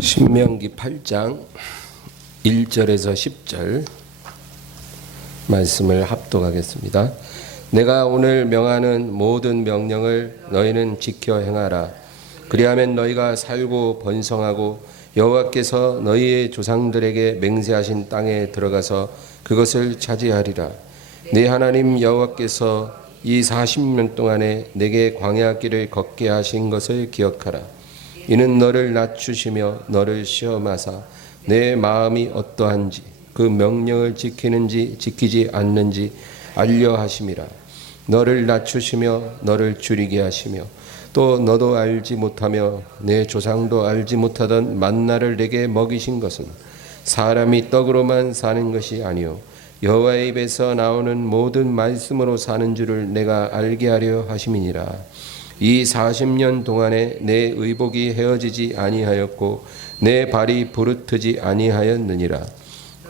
신명기 8장 1절에서 10절 말씀을 합독하겠습니다. 내가 오늘 명하는 모든 명령을 너희는 지켜 행하라. 그리하면 너희가 살고 번성하고 여호와께서 너희의 조상들에게 맹세하신 땅에 들어가서 그것을 차지하리라. 네 하나님 여호와께서 이 40년 동안에 내게 광야 길을 걷게 하신 것을 기억하라. 이는 너를 낮추시며 너를 시험하사 내 마음이 어떠한지 그 명령을 지키는지 지키지 않는지 알려 하심이라. 너를 낮추시며 너를 줄이게 하시며 또 너도 알지 못하며 내 조상도 알지 못하던 만나를 내게 먹이신 것은 사람이 떡으로만 사는 것이 아니요 여호와의 입에서 나오는 모든 말씀으로 사는 줄을 내가 알게 하려 하심이니라. 이 40년 동안에 내 의복이 헤어지지 아니하였고 내 발이 부르트지 아니하였느니라.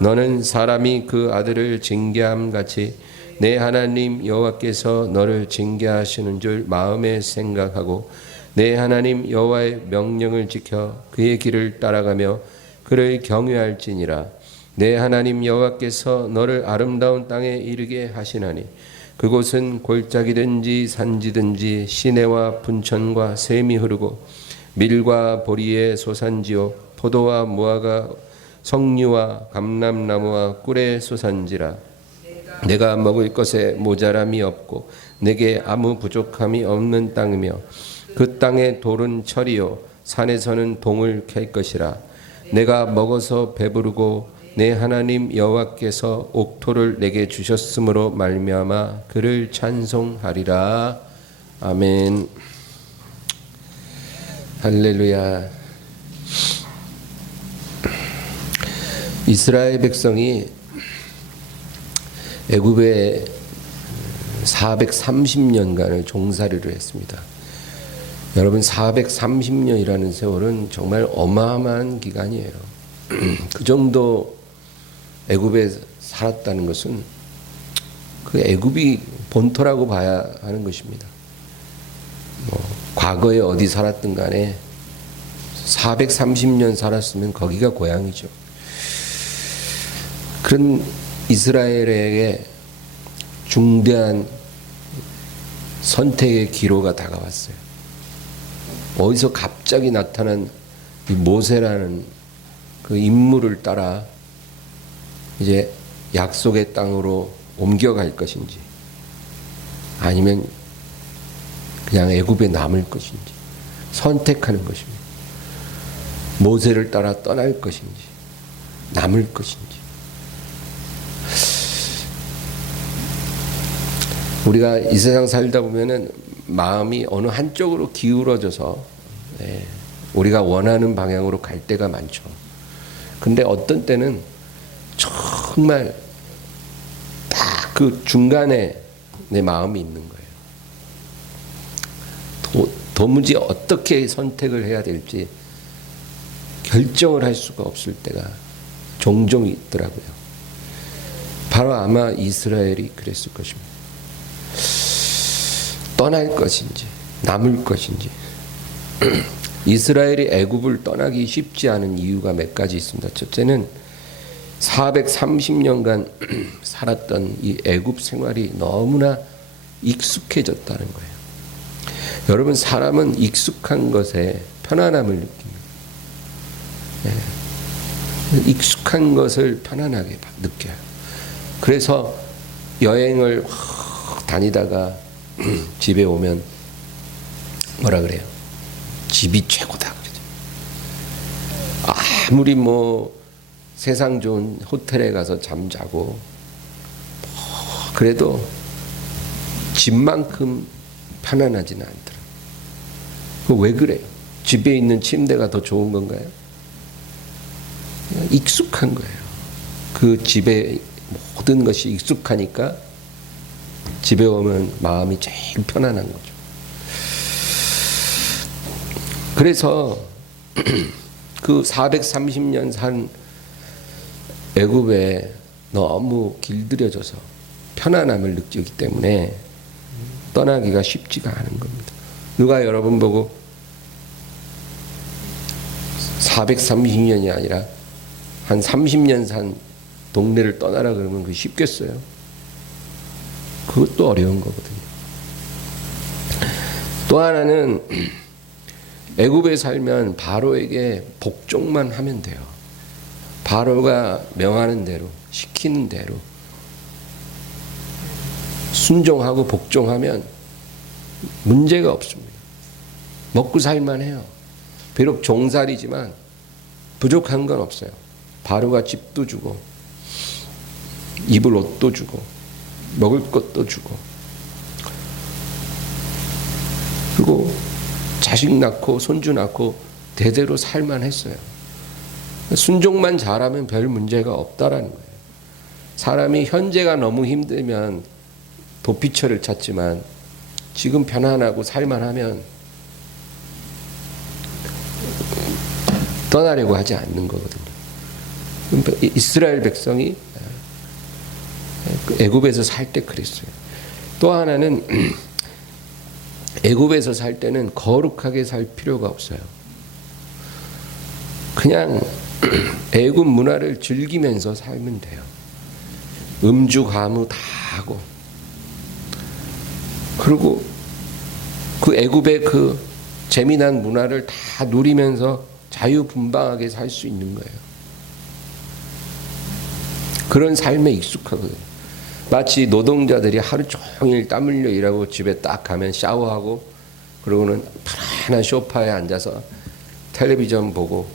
너는 사람이 그 아들을 징계함 같이 내 하나님 여호와께서 너를 징계하시는 줄 마음에 생각하고 내 하나님 여호와의 명령을 지켜 그의 길을 따라가며 그를 경외할지니라. 내 하나님 여호와께서 너를 아름다운 땅에 이르게 하시나니 그곳은 골짜기든지 산지든지 시내와 분천과 샘이 흐르고 밀과 보리의 소산지요 포도와 무화과 석류와 감람나무와 꿀의 소산지라. 내가 먹을 것에 모자람이 없고 내게 아무 부족함이 없는 땅이며 그 땅의 돌은 철이요 산에서는 동을 캘 것이라. 내가 먹어서 배부르고 내 하나님 여호와께서 옥토를 내게 주셨으므로 말미암아 그를 찬송하리라. 아멘. 할렐루야. 이스라엘 백성이 애굽에 430년간을 종살이를 했습니다. 여러분 430년이라는 세월은 정말 어마어마한 기간이에요. 그 정도 애굽에 살았다는 것은 그 애굽이 본토라고 봐야 하는 것입니다. 과거에 어디 살았든 간에 430년 살았으면 거기가 고향이죠. 그런 이스라엘에게 중대한 선택의 기로가 다가왔어요. 어디서 갑자기 나타난 이 모세라는 그 인물을 따라 이제 약속의 땅으로 옮겨갈 것인지 아니면 그냥 애굽에 남을 것인지 선택하는 것입니다. 모세를 따라 떠날 것인지 남을 것인지. 우리가 이 세상 살다 보면은 마음이 어느 한쪽으로 기울어져서 우리가 원하는 방향으로 갈 때가 많죠. 근데 어떤 때는 정말 딱 그 중간에 내 마음이 있는 거예요. 도무지 어떻게 선택을 해야 될지 결정을 할 수가 없을 때가 종종 있더라고요. 바로 아마 이스라엘이 그랬을 것입니다. 떠날 것인지 남을 것인지. 이스라엘이 애굽을 떠나기 쉽지 않은 이유가 몇 가지 있습니다. 첫째는 430년간 살았던 이 애굽 생활이 너무나 익숙해졌다는 거예요. 여러분 사람은 익숙한 것에 편안함을 느낍니다. 익숙한 것을 편안하게 느껴요. 그래서 여행을 다니다가 집에 오면 뭐라 그래요? 집이 최고다 그러죠. 아무리 세상 좋은 호텔에 가서 잠자고 그래도 집만큼 편안하지는 않더라고요. 왜 그래요? 집에 있는 침대가 더 좋은 건가요? 익숙한 거예요. 그 집에 모든 것이 익숙하니까 집에 오면 마음이 제일 편안한 거죠. 그래서 그 430년 산 애굽에 너무 길들여져서 편안함을 느끼기 때문에 떠나기가 쉽지가 않은 겁니다. 누가 여러분 보고 430년이 아니라 한 30년 산 동네를 떠나라 그러면 그게 쉽겠어요? 그것도 어려운 거거든요. 또 하나는 애굽에 살면 바로에게 복종만 하면 돼요. 바로가 명하는 대로, 시키는 대로 순종하고 복종하면 문제가 없습니다. 먹고 살만 해요. 비록 종살이지만 부족한 건 없어요. 바로가 집도 주고 입을 옷도 주고 먹을 것도 주고 그리고 자식 낳고 손주 낳고 대대로 살만 했어요. 순종만 잘하면 별 문제가 없다라는 거예요. 사람이 현재가 너무 힘들면 도피처를 찾지만 지금 편안하고 살만하면 떠나려고 하지 않는 거거든요. 이스라엘 백성이 애굽에서 살 때 그랬어요. 또 하나는 애굽에서 살 때는 거룩하게 살 필요가 없어요. 그냥 애굽 문화를 즐기면서 살면 돼요. 음주 가무 다 하고 그리고 그 애굽의 그 재미난 문화를 다 누리면서 자유분방하게 살 수 있는 거예요. 그런 삶에 익숙하거든요. 마치 노동자들이 하루 종일 땀 흘려 일하고 집에 딱 가면 샤워하고 그러고는 편안한 소파에 앉아서 텔레비전 보고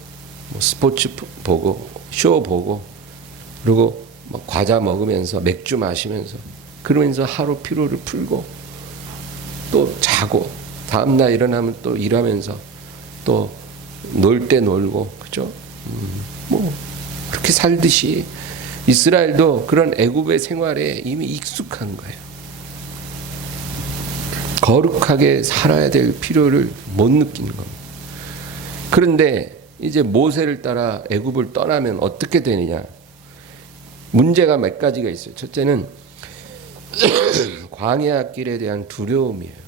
뭐 스포츠 보고 쇼 보고 그리고 뭐 과자 먹으면서 맥주 마시면서 그러면서 하루 피로를 풀고 또 자고 다음날 일어나면 또 일하면서 또 놀 때 놀고 그죠? 뭐 그렇게 살듯이 이스라엘도 그런 애굽의 생활에 이미 익숙한 거예요. 거룩하게 살아야 될 필요를 못 느끼는 겁니다. 그런데 이제 모세를 따라 애굽을 떠나면 어떻게 되느냐? 문제가 몇 가지가 있어요. 첫째는 광야 길에 대한 두려움이에요.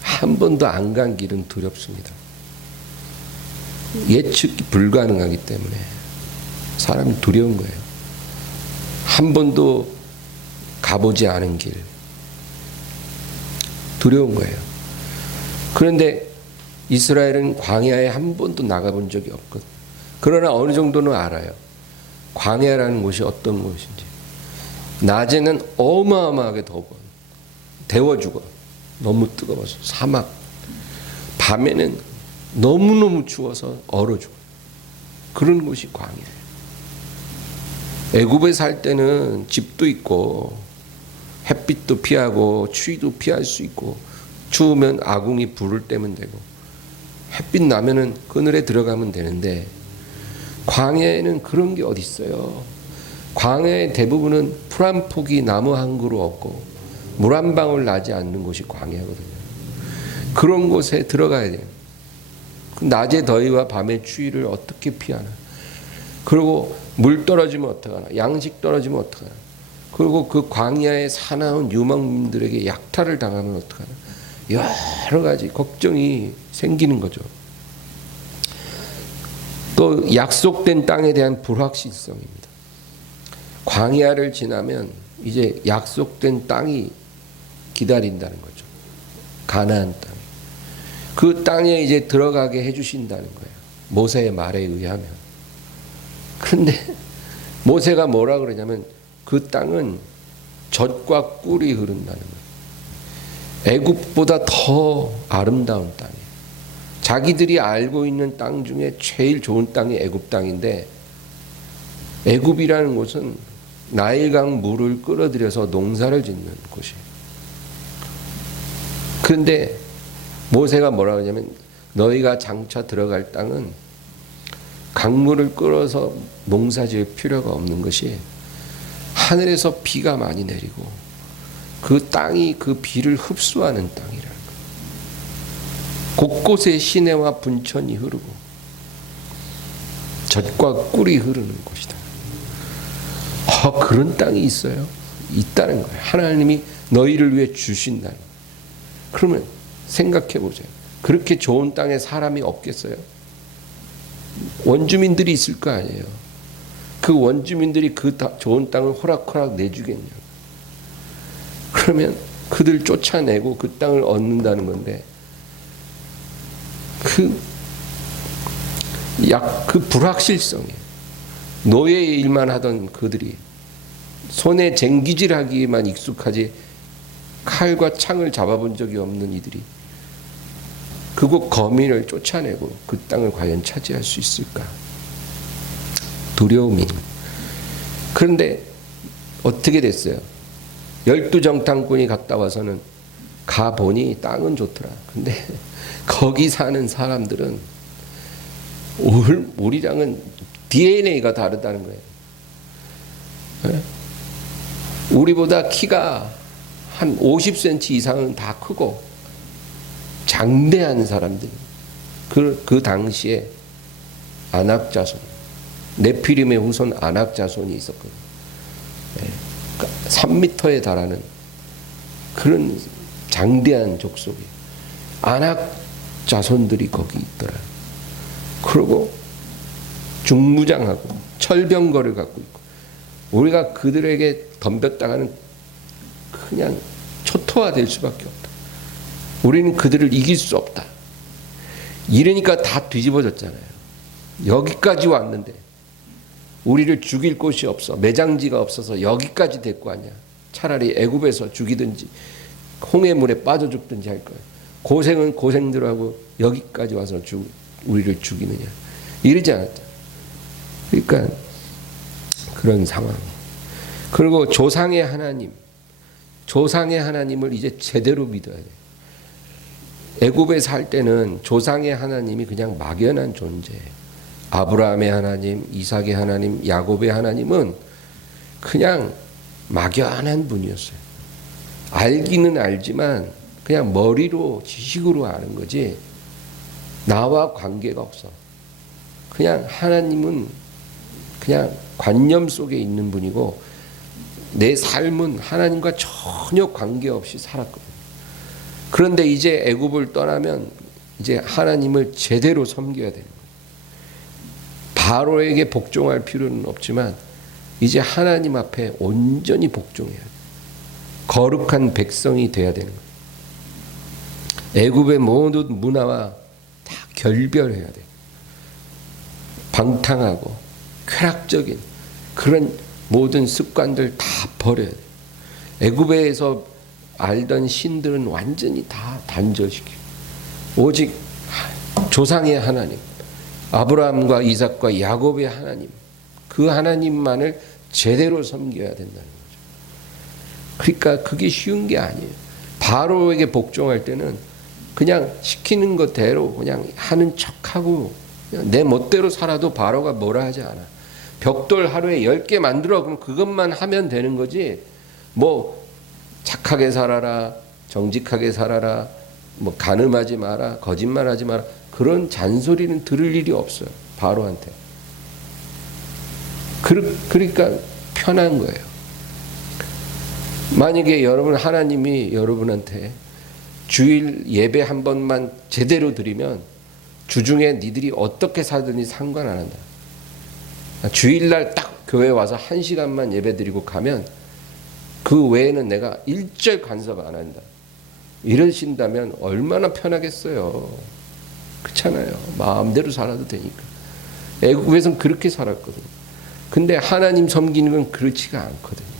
한 번도 안 간 길은 두렵습니다. 예측이 불가능하기 때문에 사람이 두려운 거예요. 한 번도 가보지 않은 길. 두려운 거예요. 그런데 이스라엘은 광야에 한 번도 나가본 적이 없거든요. 그러나 어느 정도는 알아요. 광야라는 곳이 어떤 곳인지. 낮에는 어마어마하게 더워. 데워 죽어. 너무 뜨거워서. 사막. 밤에는 너무너무 추워서 얼어 죽어. 그런 곳이 광야예요. 애굽에 살 때는 집도 있고 햇빛도 피하고 추위도 피할 수 있고 추우면 아궁이 불을 떼면 되고 햇빛 나면은 그늘에 들어가면 되는데 광야에는 그런 게 어디 있어요. 광야의 대부분은 풀 한 폭이 나무 한 그루 없고 물 한 방울 나지 않는 곳이 광야거든요. 그런 곳에 들어가야 돼요. 낮의 더위와 밤의 추위를 어떻게 피하나. 그리고 물 떨어지면 어떡하나. 양식 떨어지면 어떡하나. 그리고 그 광야의 사나운 유목민들에게 약탈을 당하면 어떡하나. 여러 가지 걱정이 생기는 거죠. 또 약속된 땅에 대한 불확실성입니다. 광야를 지나면 이제 약속된 땅이 기다린다는 거죠. 가나안 땅. 그 땅에 이제 들어가게 해주신다는 거예요. 모세의 말에 의하면. 그런데 모세가 뭐라 그러냐면 그 땅은 젖과 꿀이 흐른다는 거예요. 애굽보다 더 아름다운 땅이에요. 자기들이 알고 있는 땅 중에 제일 좋은 땅이 애굽 땅인데 애굽이라는 곳은 나일강 물을 끌어들여서 농사를 짓는 곳이에요. 그런데 모세가 뭐라 그러냐면 너희가 장차 들어갈 땅은 강물을 끌어서 농사 지을 필요가 없는 것이 하늘에서 비가 많이 내리고 그 땅이 그 비를 흡수하는 땅이라는 거예요. 곳곳에 시내와 분천이 흐르고 젖과 꿀이 흐르는 곳이다. 그런 땅이 있어요? 있다는 거예요. 하나님이 너희를 위해 주신다는 거예요. 그러면 생각해 보세요. 그렇게 좋은 땅에 사람이 없겠어요? 원주민들이 있을 거 아니에요. 그 원주민들이 그 좋은 땅을 호락호락 내주겠냐고. 그러면 그들 쫓아내고 그 땅을 얻는다는 건데, 그 불확실성이에요. 노예의 일만 하던 그들이 손에 쟁기질하기에만 익숙하지 칼과 창을 잡아본 적이 없는 이들이 그곳 거민을 쫓아내고 그 땅을 과연 차지할 수 있을까? 두려움이. 그런데 어떻게 됐어요? 12정탐꾼이 갔다 와서는 가보니 땅은 좋더라. 근데 거기 사는 사람들은 우리랑은 DNA가 다르다는 거예요. 우리보다 키가 한 50cm 이상은 다 크고 장대한 사람들. 그 당시에 아낙자손, 네피림의 후손 아낙자손이 있었거든요. 3m에 달하는 그런 장대한 족속이 아낙자손들이 거기 있더라. 그리고 중무장하고 철병거를 갖고 있고, 우리가 그들에게 덤볐다가는 그냥 초토화될 수밖에 없다. 우리는 그들을 이길 수 없다. 이러니까 다 뒤집어졌잖아요. 여기까지 왔는데 우리를 죽일 곳이 없어. 매장지가 없어서 여기까지 데리고 왔냐. 차라리 애굽에서 죽이든지 홍해물에 빠져 죽든지 할 거야. 고생은 고생대로 하고 여기까지 와서 우리를 죽이느냐. 이러지 않았다. 그러니까 그런 상황. 그리고 조상의 하나님을 이제 제대로 믿어야 돼. 애굽에 살 때는 조상의 하나님이 그냥 막연한 존재예요. 아브라함의 하나님, 이삭의 하나님, 야곱의 하나님은 그냥 막연한 분이었어요. 알기는 알지만 그냥 머리로 지식으로 아는 거지 나와 관계가 없어. 그냥 하나님은 그냥 관념 속에 있는 분이고 내 삶은 하나님과 전혀 관계없이 살았거든요. 그런데 이제 애굽을 떠나면 이제 하나님을 제대로 섬겨야 되는 거예요. 바로에게 복종할 필요는 없지만 이제 하나님 앞에 온전히 복종해야 돼요. 거룩한 백성이 돼야 되는 거예요. 애굽의 모든 문화와 다 결별해야 돼요. 방탕하고 쾌락적인 그런 모든 습관들 다 버려야 돼요. 애굽에서 알던 신들은 완전히 다 단절시키고 오직 조상의 하나님, 아브라함과 이삭과 야곱의 하나님, 그 하나님만을 제대로 섬겨야 된다는 거죠. 그러니까 그게 쉬운 게 아니에요. 바로에게 복종할 때는 그냥 시키는 것대로 그냥 하는 척하고 그냥 내 멋대로 살아도 바로가 뭐라 하지 않아. 벽돌 하루에 10개 만들어 그럼 그것만 하면 되는 거지. 뭐 착하게 살아라, 정직하게 살아라, 뭐 간음하지 마라, 거짓말하지 마라, 그런 잔소리는 들을 일이 없어요. 바로한테. 그러니까 편한 거예요. 만약에 여러분 하나님이 여러분한테 주일 예배 한 번만 제대로 드리면 주중에 니들이 어떻게 살든지 상관 안 한다. 주일날 딱 교회 와서 1시간만 예배 드리고 가면 그 외에는 내가 일절 간섭 안 한다. 이러신다면 얼마나 편하겠어요. 그렇잖아요. 마음대로 살아도 되니까. 애국에서는 그렇게 살았거든요. 근데 하나님 섬기는 건 그렇지가 않거든요.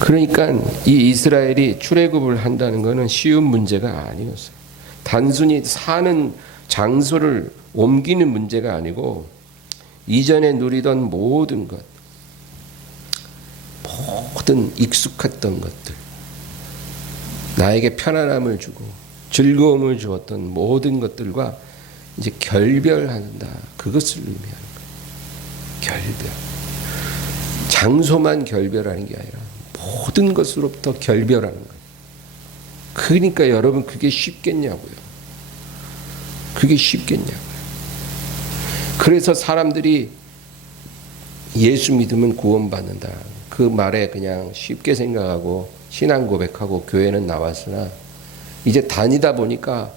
그러니까 이 이스라엘이 출애굽을 한다는 것은 쉬운 문제가 아니었어요. 단순히 사는 장소를 옮기는 문제가 아니고 이전에 누리던 모든 것, 모든 익숙했던 것들, 나에게 편안함을 주고 즐거움을 주었던 모든 것들과 이제 결별한다. 그것을 의미하는 거예요. 결별. 장소만 결별하는 게 아니라 모든 것으로부터 결별하는 거예요. 그러니까 여러분 그게 쉽겠냐고요. 그게 쉽겠냐고요. 그래서 사람들이 예수 믿으면 구원받는다. 그 말에 그냥 쉽게 생각하고 신앙 고백하고 교회는 나왔으나 이제 다니다 보니까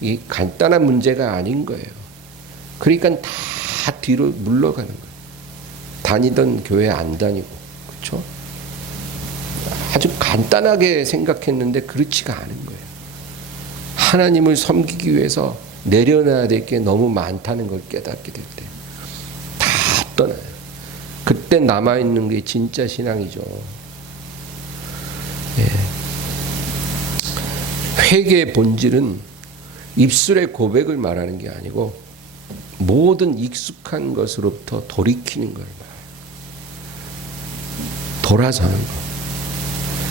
이 간단한 문제가 아닌 거예요. 그러니까 다 뒤로 물러가는 거예요. 다니던 교회 안 다니고, 그렇죠? 아주 간단하게 생각했는데 그렇지가 않은 거예요. 하나님을 섬기기 위해서 내려놔야 될 게 너무 많다는 걸 깨닫게 될 때 다 떠나요. 그때 남아있는 게 진짜 신앙이죠. 예. 회개의 본질은 입술의 고백을 말하는 게 아니고 모든 익숙한 것으로부터 돌이키는 걸 말해요. 돌아서는 것.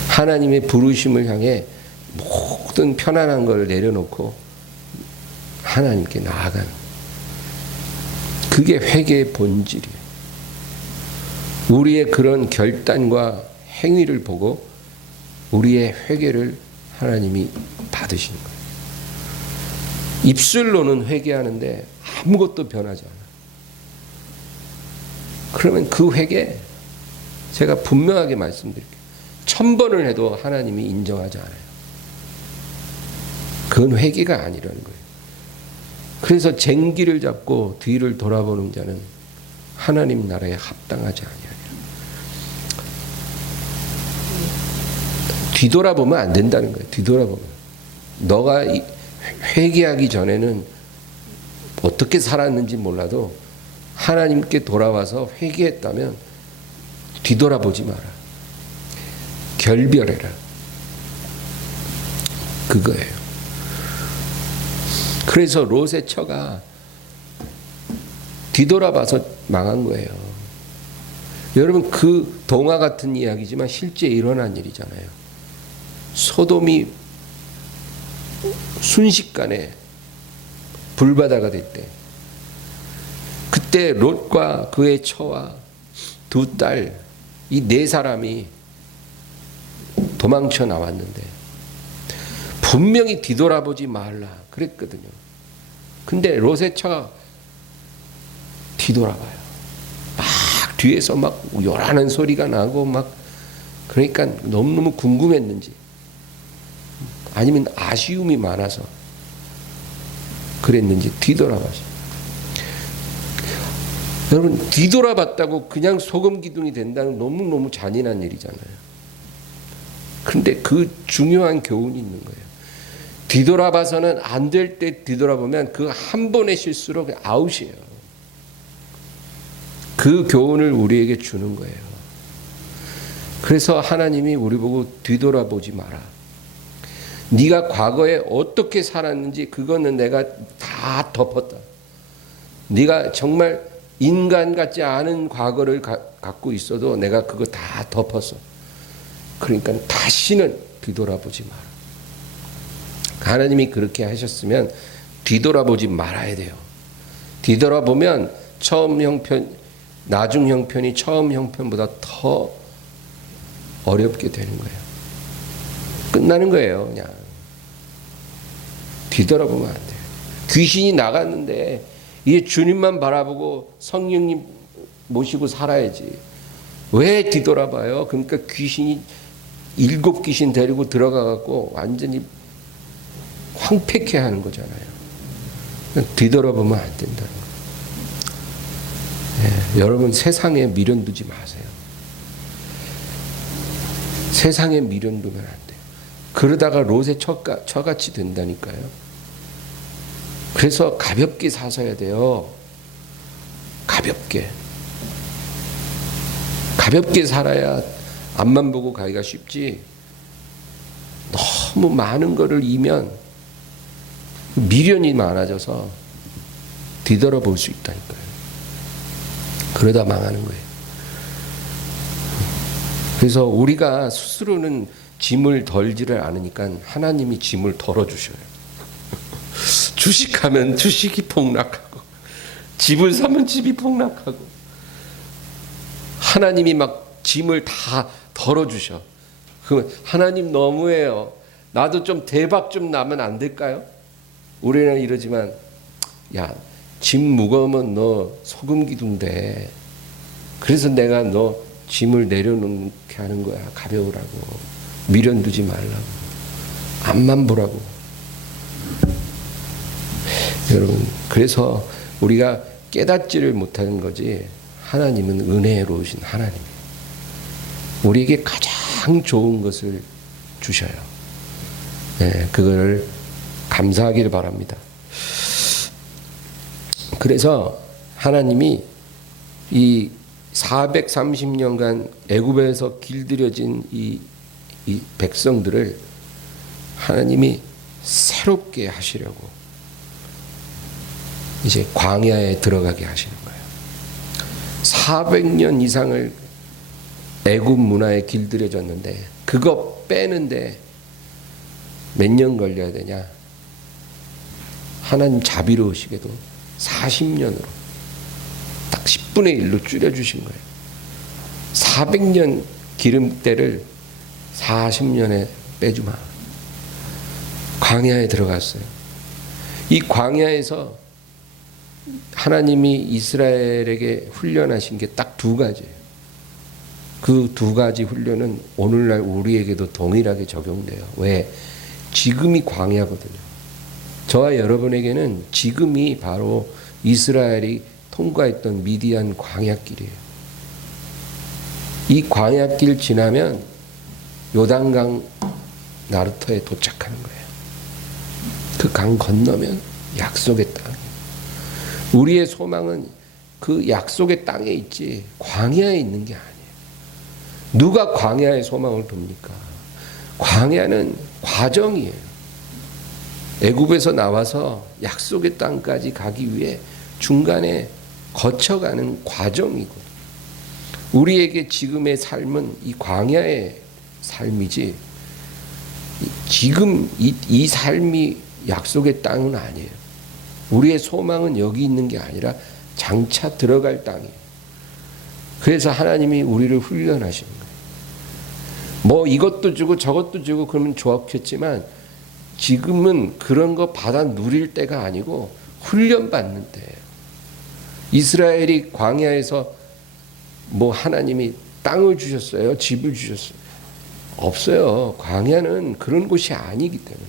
하나님의 부르심을 향해 모든 편안한 걸 내려놓고 하나님께 나아가는 것. 그게 회개의 본질이에요. 우리의 그런 결단과 행위를 보고 우리의 회개를 하나님이 받으시는 거예요. 입술로는 회개하는데 아무것도 변하지 않아요. 그러면 그 회개 제가 분명하게 말씀드릴게요. 1000번을 해도 하나님이 인정하지 않아요. 그건 회개가 아니라는 거예요. 그래서 쟁기를 잡고 뒤를 돌아보는 자는 하나님 나라에 합당하지 아니하리라. 뒤돌아보면 안 된다는 거예요. 뒤돌아보면. 너가 회개하기 전에는 어떻게 살았는지 몰라도 하나님께 돌아와서 회개했다면 뒤돌아보지 마라. 결별해라. 그거예요. 그래서 롯의 처가 뒤돌아봐서 망한 거예요. 여러분, 그 동화 같은 이야기지만 실제 일어난 일이잖아요. 소돔이 순식간에 불바다가 됐대. 그때 롯과 그의 처와 두 딸, 이 네 사람이 도망쳐 나왔는데 분명히 뒤돌아보지 말라 그랬거든요. 근데 롯의 처가 뒤돌아봐요. 막 뒤에서 막 요란한 소리가 나고 막, 그러니까 너무너무 궁금했는지 아니면 아쉬움이 많아서 그랬는지 뒤돌아봐서. 여러분, 뒤돌아봤다고 그냥 소금 기둥이 된다는 너무너무 잔인한 일이잖아요. 근데 그 중요한 교훈이 있는 거예요. 뒤돌아봐서는 안 될 때 뒤돌아보면 그 한 번의 실수로 아웃이에요. 그 교훈을 우리에게 주는 거예요. 그래서 하나님이 우리 보고 뒤돌아보지 마라. 네가 과거에 어떻게 살았는지 그거는 내가 다 덮었다. 네가 정말 인간 같지 않은 과거를 갖고 있어도 내가 그거 다 덮었어. 그러니까 다시는 뒤돌아보지 마라. 하나님이 그렇게 하셨으면 뒤돌아보지 말아야 돼요. 뒤돌아보면 처음 형편, 나중 형편이 처음 형편보다 더 어렵게 되는 거예요. 끝나는 거예요. 그냥 뒤돌아보면 안 돼요. 귀신이 나갔는데 이제 주님만 바라보고 성령님 모시고 살아야지. 왜 뒤돌아봐요? 그러니까 귀신이 7 귀신 데리고 들어가갖고 완전히 황폐케 하는 거잖아요. 뒤돌아보면 안 된다는 거예요. 예, 여러분, 세상에 미련 두지 마세요. 세상에 미련 두면 안 돼요. 그러다가 롯의 처같이 된다니까요. 그래서 가볍게 사셔야 돼요. 가볍게. 가볍게 살아야 앞만 보고 가기가 쉽지. 너무 많은 거를 이면 미련이 많아져서 뒤돌아볼 수 있다니까요. 그러다 망하는 거예요. 그래서 우리가 스스로는 짐을 덜지를 않으니까 하나님이 짐을 덜어주셔요. 주식하면 주식이 폭락하고 집을 사면 집이 폭락하고 하나님이 막 짐을 다 덜어주셔. 그러면 하나님 너무해요. 나도 좀 대박 좀 나면 안 될까요? 우리는 이러지만, 야, 짐 무거우면 너 소금 기둥 돼. 그래서 내가 너 짐을 내려놓게 하는 거야. 가벼우라고. 미련 두지 말라고. 앞만 보라고. 여러분, 그래서 우리가 깨닫지를 못하는 거지, 하나님은 은혜로우신 하나님이에요. 우리에게 가장 좋은 것을 주셔요. 네, 그걸 감사하기를 바랍니다. 그래서 하나님이 이 430년간 애굽에서 길들여진 이 백성들을 하나님이 새롭게 하시려고 이제 광야에 들어가게 하시는 거예요. 400년 이상을 애굽 문화에 길들여졌는데 그거 빼는데 몇 년 걸려야 되냐? 하나님 자비로우시게도 40년으로 딱 10분의 1로 줄여주신 거예요. 400년 기름때를 40년에 빼주마. 광야에 들어갔어요. 이 광야에서 하나님이 이스라엘에게 훈련하신 게 딱 두 가지예요. 그 두 가지 훈련은 오늘날 우리에게도 동일하게 적용돼요. 왜? 지금이 광야거든요. 저와 여러분에게는 지금이 바로 이스라엘이 통과했던 미디안 광야길이에요. 이 광야길 지나면 요단강 나루터에 도착하는 거예요. 그 강 건너면 약속의 땅. 우리의 소망은 그 약속의 땅에 있지 광야에 있는 게 아니에요. 누가 광야에 소망을 둡니까? 광야는 과정이에요. 애굽에서 나와서 약속의 땅까지 가기 위해 중간에 거쳐가는 과정이고, 우리에게 지금의 삶은 이 광야의 삶이지 지금 이 삶이 약속의 땅은 아니에요. 우리의 소망은 여기 있는 게 아니라 장차 들어갈 땅이에요. 그래서 하나님이 우리를 훈련하시는 거예요. 뭐 이것도 주고 저것도 주고 그러면 좋았겠지만 지금은 그런 거 받아 누릴 때가 아니고 훈련받는 때예요. 이스라엘이 광야에서 뭐 하나님이 땅을 주셨어요? 집을 주셨어요? 없어요. 광야는 그런 곳이 아니기 때문에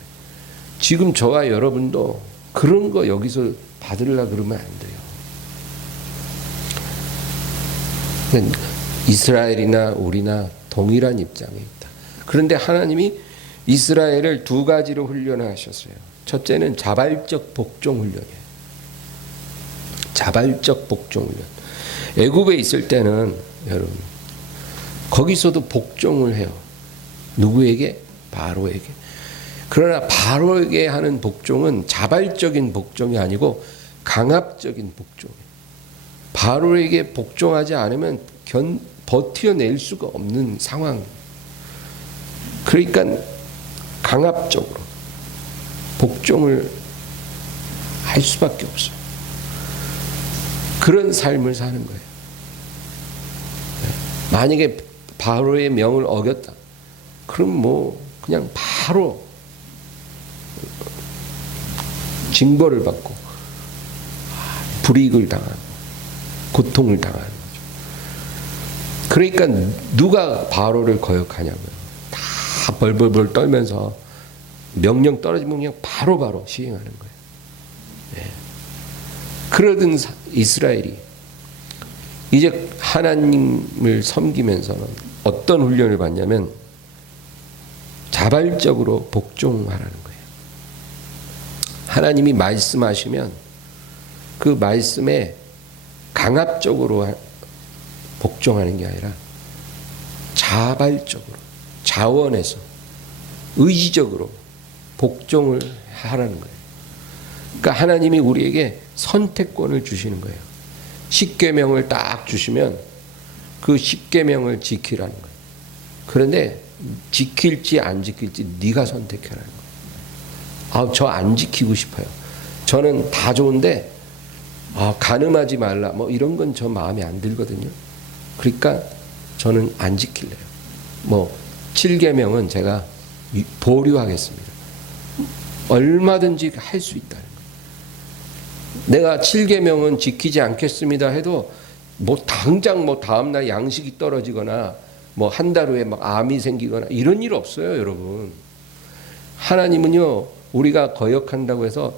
지금 저와 여러분도 그런 거 여기서 받으려고 그러면 안 돼요. 이스라엘이나 우리나 동일한 입장에 있다. 그런데 하나님이 이스라엘을 두 가지로 훈련하셨어요. 첫째는 자발적 복종 훈련이에요. 자발적 복종 훈련. 애굽에 있을 때는 여러분 거기서도 복종을 해요. 누구에게? 바로에게. 그러나 바로에게 하는 복종은 자발적인 복종이 아니고 강압적인 복종이에요. 바로에게 복종하지 않으면 버텨낼 수가 없는 상황. 그러니까 강압적으로 복종을 할 수밖에 없어요. 그런 삶을 사는 거예요. 만약에 바로의 명을 어겼다. 그럼 뭐 그냥 바로 징벌을 받고 불이익을 당하고 고통을 당하는 거죠. 그러니까 누가 바로를 거역하냐고요. 다 벌벌벌 떨면서 명령 떨어지면 그냥 바로 시행하는 거예요. 네. 그러던 이스라엘이 이제 하나님을 섬기면서는 어떤 훈련을 받냐면 자발적으로 복종하라는 거예요. 하나님이 말씀하시면 그 말씀에 강압적으로 복종하는 게 아니라 자발적으로, 자원해서, 의지적으로 복종을 하라는 거예요. 그러니까 하나님이 우리에게 선택권을 주시는 거예요. 십계명을 딱 주시면 그 십계명을 지키라는 거예요. 그런데 지킬지 안 지킬지 네가 선택하라는 거예요. 저 안 지키고 싶어요. 저는 다 좋은데 간음하지 말라 뭐 이런 건 저 마음에 안 들거든요. 그러니까 저는 안 지킬래요. 뭐 7계명은 제가 보류하겠습니다. 얼마든지 할 수 있다는 거예요. 내가 7계명은 지키지 않겠습니다 해도 뭐 당장 뭐 다음날 양식이 떨어지거나 뭐 한 달 후에 막 암이 생기거나 이런 일 없어요, 여러분. 하나님은요, 우리가 거역한다고 해서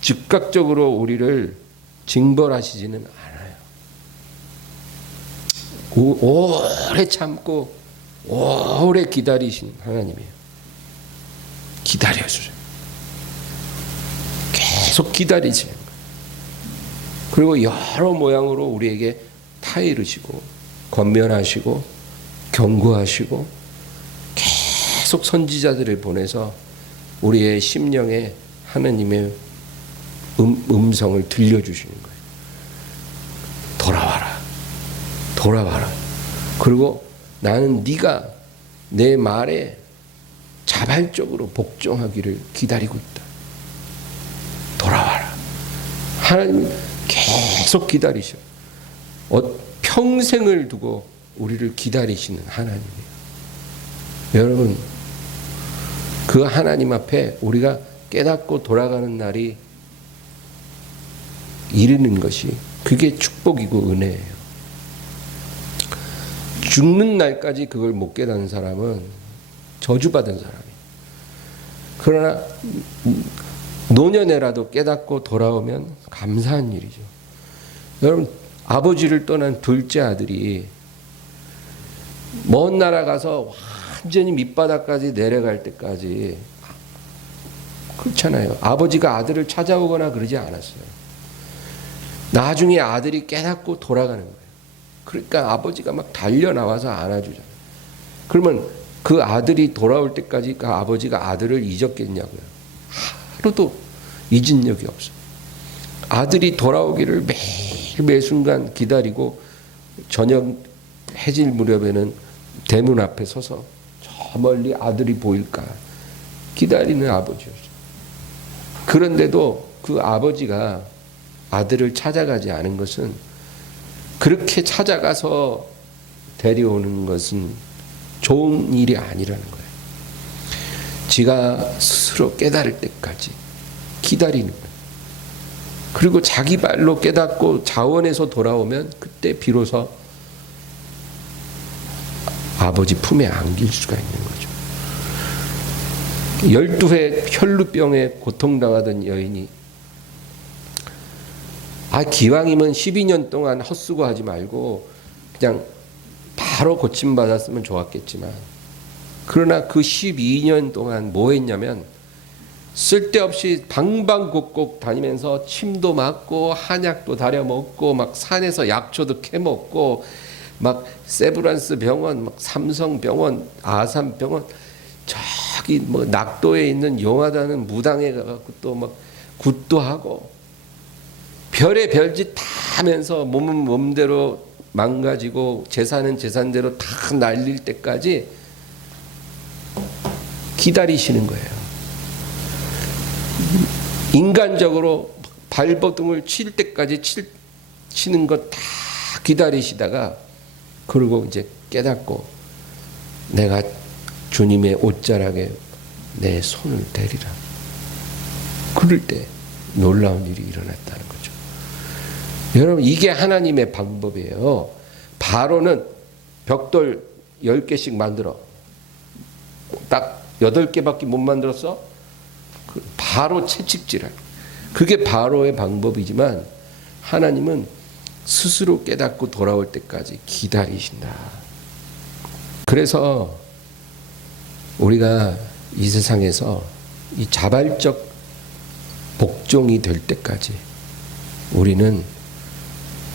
즉각적으로 우리를 징벌하시지는 않아요. 오래 참고 오래 기다리신 하나님이에요. 기다려주세요. 계속 기다리시는 거예요. 그리고 여러 모양으로 우리에게 타이르시고 권면하시고 경고하시고 계속 선지자들을 보내서 우리의 심령에 하나님의 음성을 들려주시는 거예요. 돌아와라. 돌아와라. 그리고 나는 네가 내 말에 자발적으로 복종하기를 기다리고 있다. 돌아와라. 하나님 계속 기다리셔. 평생을 두고 우리를 기다리시는 하나님이에요. 여러분, 그 하나님 앞에 우리가 깨닫고 돌아가는 날이 이르는 것이 그게 축복이고 은혜예요. 죽는 날까지 그걸 못 깨닫는 사람은 저주받은 사람이에요. 그러나 노년에라도 깨닫고 돌아오면 감사한 일이죠. 여러분, 아버지를 떠난 둘째 아들이 먼 나라 가서 완전히 밑바닥까지 내려갈 때까지 그렇잖아요. 아버지가 아들을 찾아오거나 그러지 않았어요. 나중에 아들이 깨닫고 돌아가는 거예요. 그러니까 아버지가 막 달려나와서 안아주잖아요. 그러면 그 아들이 돌아올 때까지 그 아버지가 아들을 잊었겠냐고요. 하루도 잊은 적이 없어요. 아들이 돌아오기를 매 순간 기다리고 저녁 해질 무렵에는 대문 앞에 서서 저 멀리 아들이 보일까 기다리는 아버지였어요. 그런데도 그 아버지가 아들을 찾아가지 않은 것은 그렇게 찾아가서 데려오는 것은 좋은 일이 아니라는 거예요. 지가 스스로 깨달을 때까지 기다리는 거예요. 그리고 자기 발로 깨닫고 자원해서 돌아오면 그때 비로소 아버지 품에 안길 수가 있는 거죠. 12회 혈루병에 고통당하던 여인이 기왕이면 12년 동안 헛수고하지 말고 그냥 바로 고침받았으면 좋았겠지만, 그러나 그 12년 동안 뭐 했냐면 쓸데없이 방방곡곡 다니면서 침도 맞고 한약도 다려 먹고 막 산에서 약초도 캐 먹고 막 세브란스 병원, 막 삼성 병원, 아산 병원, 저기 뭐 낙도에 있는 용하다는 무당에 가갖고 또 막 굿도 하고 별의 별짓 다 하면서 몸은 몸대로 망가지고 재산은 재산대로 다 날릴 때까지 기다리시는 거예요. 인간적으로 발버둥을 칠 때까지 치는 것 다 기다리시다가 그리고 이제 깨닫고 내가 주님의 옷자락에 내 손을 대리라. 그럴 때 놀라운 일이 일어났다는 거죠. 여러분, 이게 하나님의 방법이에요. 바로는 벽돌 10개씩 만들어. 딱 8개밖에 못 만들었어? 바로 채찍질하는. 그게 바로의 방법이지만 하나님은 스스로 깨닫고 돌아올 때까지 기다리신다. 그래서 우리가 이 세상에서 이 자발적 복종이 될 때까지 우리는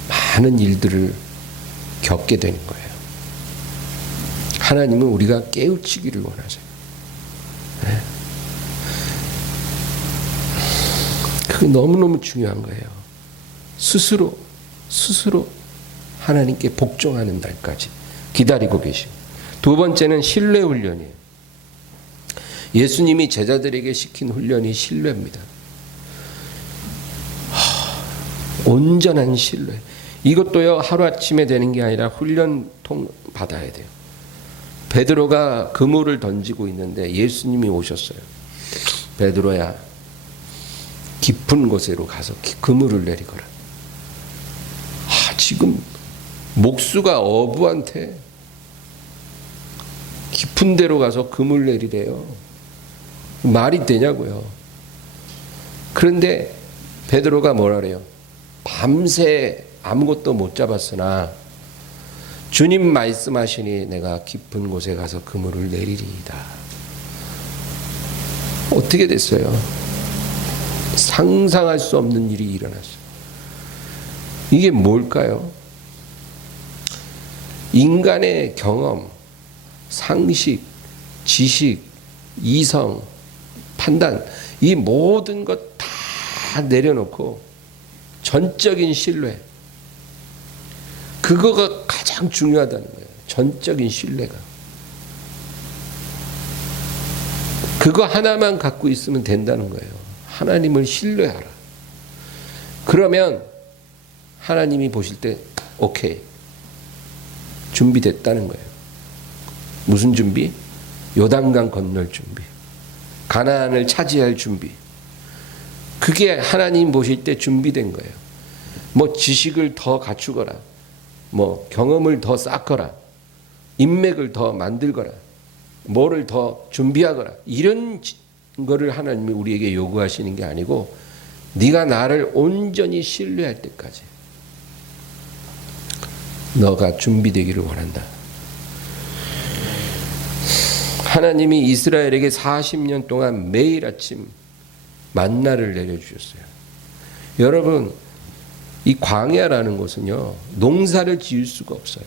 많은 일들을 겪게 되는 거예요. 하나님은 우리가 깨우치기를 원하세요. 네. 그게 너무너무 중요한 거예요. 스스로 하나님께 복종하는 날까지 기다리고 계시고, 두 번째는 신뢰 훈련이에요. 예수님이 제자들에게 시킨 훈련이 신뢰입니다. 온전한 신뢰. 이것도요, 하루아침에 되는 게 아니라 훈련통 받아야 돼요. 베드로가 그물을 던지고 있는데 예수님이 오셨어요. 베드로야, 깊은 곳으로 가서 그물을 내리거라. 지금 목수가 어부한테 깊은 데로 가서 그물 내리래요. 말이 되냐고요. 그런데 베드로가 뭐라 그래요? 밤새 아무것도 못 잡았으나 주님 말씀하시니 내가 깊은 곳에 가서 그물을 내리리이다. 어떻게 됐어요? 상상할 수 없는 일이 일어났어요. 이게 뭘까요? 인간의 경험, 상식, 지식, 이성, 판단, 이 모든 것 다 내려놓고 전적인 신뢰, 그거가 가장 중요하다는 거예요. 전적인 신뢰가. 그거 하나만 갖고 있으면 된다는 거예요. 하나님을 신뢰하라. 그러면 하나님이 보실 때 오케이, 준비됐다는 거예요. 무슨 준비? 요단강 건널 준비, 가나안을 차지할 준비. 그게 하나님 보실 때 준비된 거예요. 뭐 지식을 더 갖추거라, 뭐 경험을 더 쌓거라, 인맥을 더 만들거라, 뭐를 더 준비하거라, 이런 거를 하나님이 우리에게 요구하시는 게 아니고 네가 나를 온전히 신뢰할 때까지 너가 준비되기를 원한다. 하나님이 이스라엘에게 40년 동안 매일 아침 만나를 내려주셨어요. 여러분, 이 광야라는 곳은요, 농사를 지을 수가 없어요.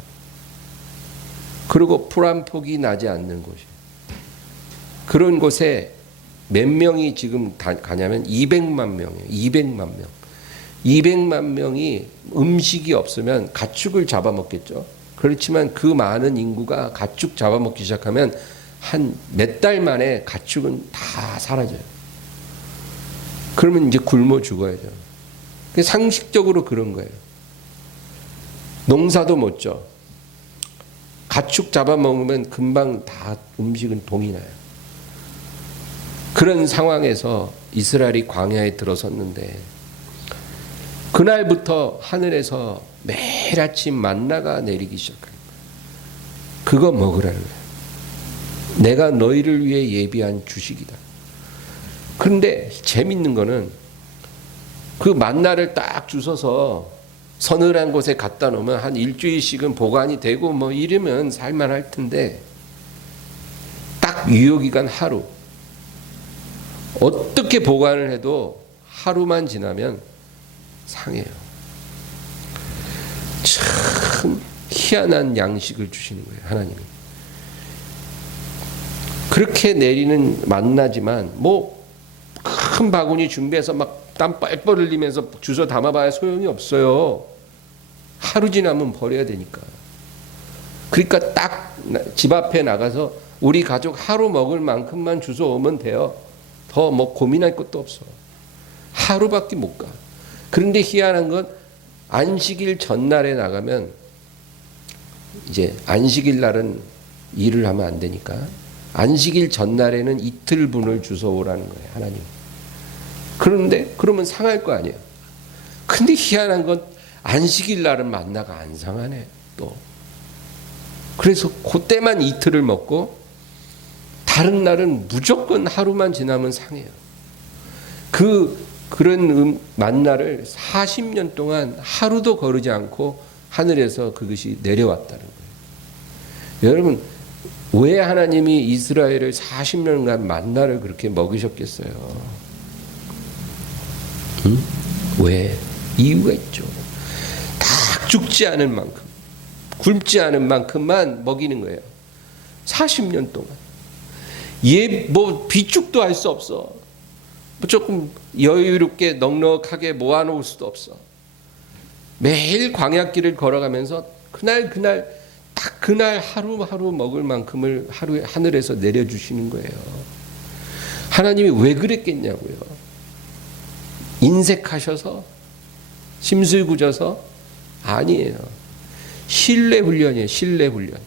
그리고 풀 한 폭이 나지 않는 곳이에요. 그런 곳에 몇 명이 지금 가냐면 200만 명이에요. 200만 명. 200만 명이 음식이 없으면 가축을 잡아먹겠죠. 그렇지만 그 많은 인구가 가축 잡아먹기 시작하면 한 몇 달 만에 가축은 다 사라져요. 그러면 이제 굶어 죽어야죠. 상식적으로 그런 거예요. 농사도 못 져. 가축 잡아먹으면 금방 다 음식은 동이 나요. 그런 상황에서 이스라엘이 광야에 들어섰는데 그날부터 하늘에서 매일 아침 만나가 내리기 시작합니다. 그거 먹으라는 거예요. 내가 너희를 위해 예비한 주식이다. 그런데 재밌는 거는 그 만나를 딱 주워서 서늘한 곳에 갖다 놓으면 한 일주일씩은 보관이 되고 뭐 이러면 살만할 텐데 딱 유효기간 하루. 어떻게 보관을 해도 하루만 지나면 상해요. 참 희한한 양식을 주시는 거예요, 하나님이. 그렇게 내리는 만나지만 뭐 큰 바구니 준비해서 막 땀 뻘뻘 흘리면서 주워 담아봐야 소용이 없어요. 하루 지나면 버려야 되니까. 그러니까 딱 집 앞에 나가서 우리 가족 하루 먹을 만큼만 주워 오면 돼요. 더 뭐 고민할 것도 없어. 하루밖에 못 가. 그런데 희한한 건 안식일 전날에 나가면 이제 안식일 날은 일을 하면 안 되니까 안식일 전날에는 이틀분을 주워 오라는 거예요, 하나님. 그런데 그러면 상할 거 아니에요. 근데 희한한 건 안식일 날은 만나가 안 상하네 또. 그래서 그때만 이틀을 먹고 다른 날은 무조건 하루만 지나면 상해요. 그런 만나를 40년 동안 하루도 거르지 않고 하늘에서 그것이 내려왔다는 거예요. 여러분, 왜 하나님이 이스라엘을 40년간 만나를 그렇게 먹이셨겠어요? 왜? 이유가 있죠. 다 죽지 않을 만큼, 굶지 않은 만큼만 먹이는 거예요. 40년 동안. 뭐 비축도 할 수 없어. 뭐 조금 여유롭게 넉넉하게 모아놓을 수도 없어. 매일 광야길을 걸어가면서 그날 딱 그날 하루하루 먹을 만큼을 하루에 하늘에서 내려주시는 거예요. 하나님이 왜 그랬겠냐고요. 인색하셔서? 심술궂어서? 아니에요. 신뢰 훈련이에요. 신뢰 훈련.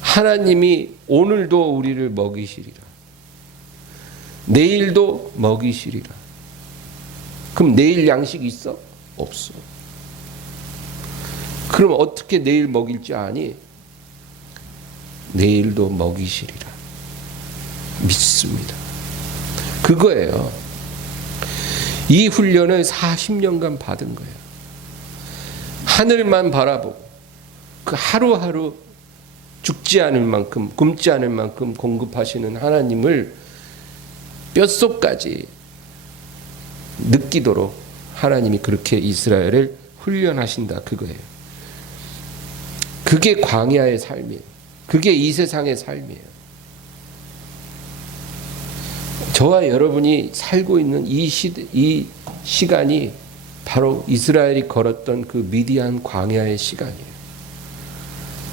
하나님이 오늘도 우리를 먹이시리라. 내일도 먹이시리라. 그럼 내일 양식 있어? 없어. 그럼 어떻게 내일 먹일지 아니? 내일도 먹이시리라. 믿습니다. 그거예요. 이 훈련을 40년간 받은 거예요. 하늘만 바라보고 그 하루하루 죽지 않을 만큼, 굶지 않을 만큼 공급하시는 하나님을 뼛속까지 느끼도록 하나님이 그렇게 이스라엘을 훈련하신다, 그거예요. 그게 광야의 삶이에요. 그게 이 세상의 삶이에요. 저와 여러분이 살고 있는 이 시간이 바로 이스라엘이 걸었던 그 미디안 광야의 시간이에요.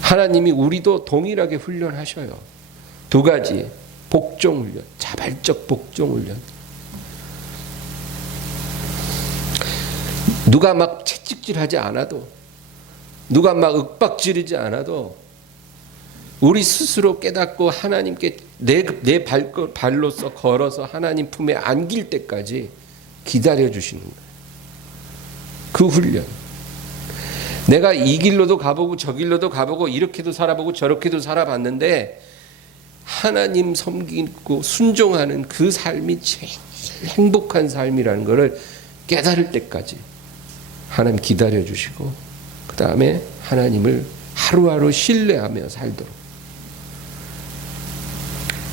하나님이 우리도 동일하게 훈련하셔요. 두 가지, 복종훈련, 자발적 복종훈련. 누가 막 채찍질하지 않아도, 누가 막 윽박지르지 않아도 우리 스스로 깨닫고 하나님께 내 발로서 걸어서 하나님 품에 안길 때까지 기다려 주시는 거예요. 그 훈련. 내가 이 길로도 가보고 저 길로도 가보고 이렇게도 살아보고 저렇게도 살아봤는데 하나님 섬기고 순종하는 그 삶이 제일 행복한 삶이라는 것을 깨달을 때까지 하나님 기다려 주시고 그 다음에 하나님을 하루하루 신뢰하며 살도록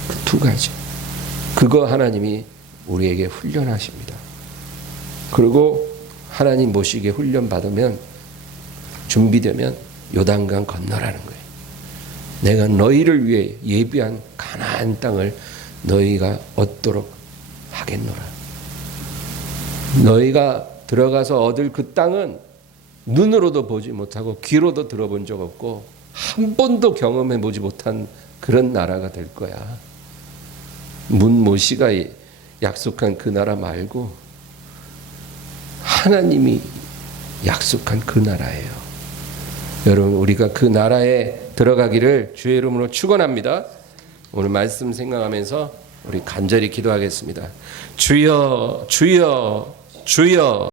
그 두 가지. 그거 하나님이 우리에게 훈련하십니다. 그리고 하나님 모시게 훈련 받으면 준비되면 요단강 건너라는 거예요. 내가 너희를 위해 예비한 가나안 땅을 너희가 얻도록 하겠노라. 너희가 들어가서 얻을 그 땅은 눈으로도 보지 못하고 귀로도 들어본 적 없고 한 번도 경험해 보지 못한 그런 나라가 될 거야. 모시가 약속한 그 나라 말고 하나님이 약속한 그 나라예요. 여러분, 우리가 그 나라에 들어가기를 주의 이름으로 축원합니다. 오늘 말씀 생각하면서 우리 간절히 기도하겠습니다. 주여, 주여, 주여.